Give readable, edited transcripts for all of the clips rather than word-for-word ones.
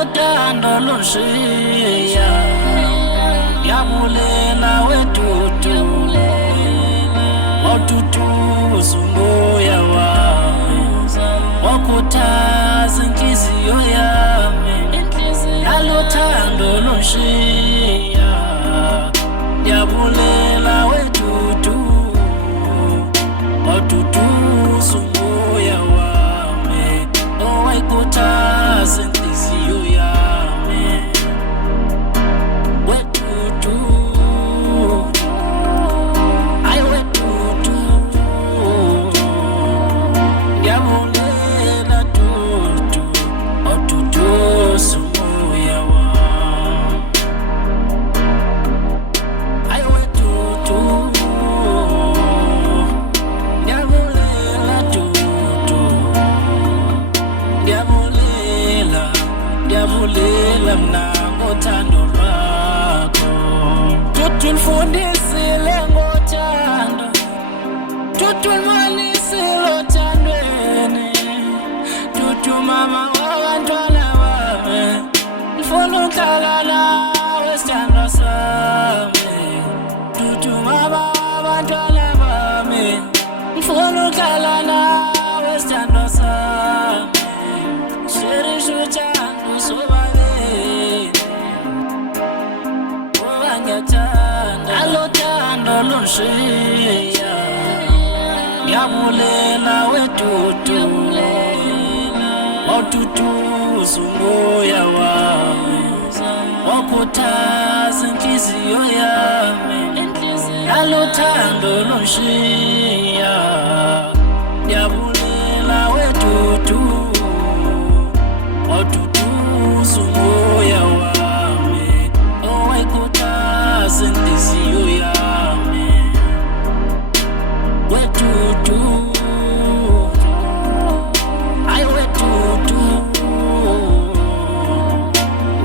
Nalotando lunshiya Yabulela wetutu Watutu umoya wami Wakhuthaza inhliziyo yami Nalotando lunshiya Yabulela wetutu Watutu umoya wami Wakhuthaza inhliziyo yami Wetutu Ay wetutu Yabulela tutu Watutu umoya wami Ay wetutu Yabulela tutu Yabulela mna ngothando lwakho Tutu nifundisile ngothando Tutu nimanisile othandweni Tutu mama wabantwana bami Ngifuna ukuhlala nawe sithando sami Tutu mama wabantwana bami Ngifuna ukuhlala nawe sithando sami Sherisha uthando sobabili Ngoba ngiyathanda Nalotando lunshiya Yabulela wetutu Watutuza umoya wami Wakhuthaza inhliziyo yami Nalotando lunshiya Yabulela wetutu Watutuza umoya wami Wakhuthaza inhliziyo yami Wetutu Ay wetutu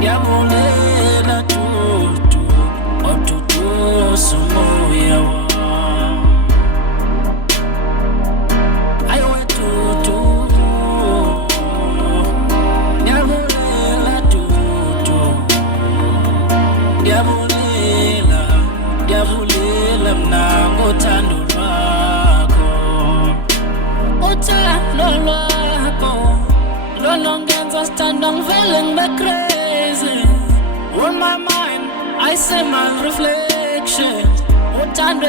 Yabulela tutu Watutuza umoya wami Ay wetutu Yabulela tutu Yabulela mna ngothando lwakho Uthando lwakho Lona ngenza sithanda ngivele ngibe crazy On my mind I say my reflections Uthando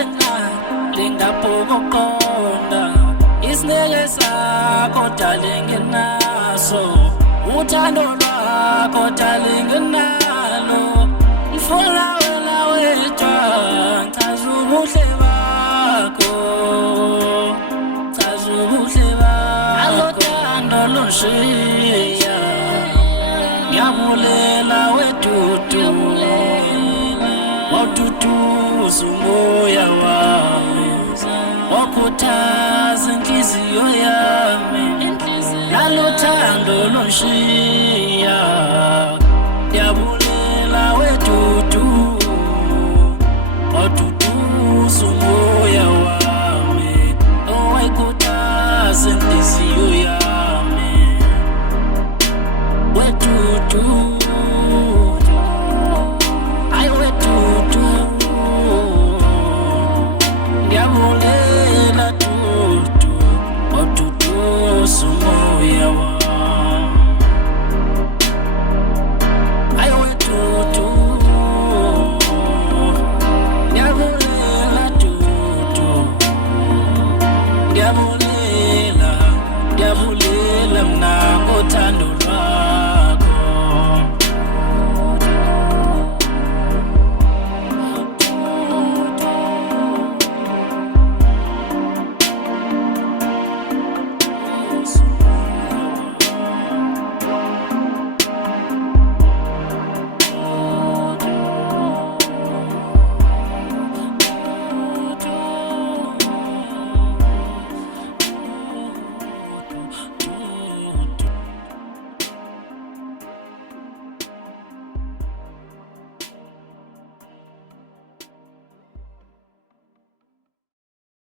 lingaphokoqonda Isineke sakho darling nginaso Uthando lwakho darling nginalo Ngifuna wena wedwa Chaza ubuhle bakho Chaza ubuhle bakho Nalotando lunshiya Yabulela wetutu Watutuza umoya wami Wakhuthaza inhliziyo yami Nalotando lunshiya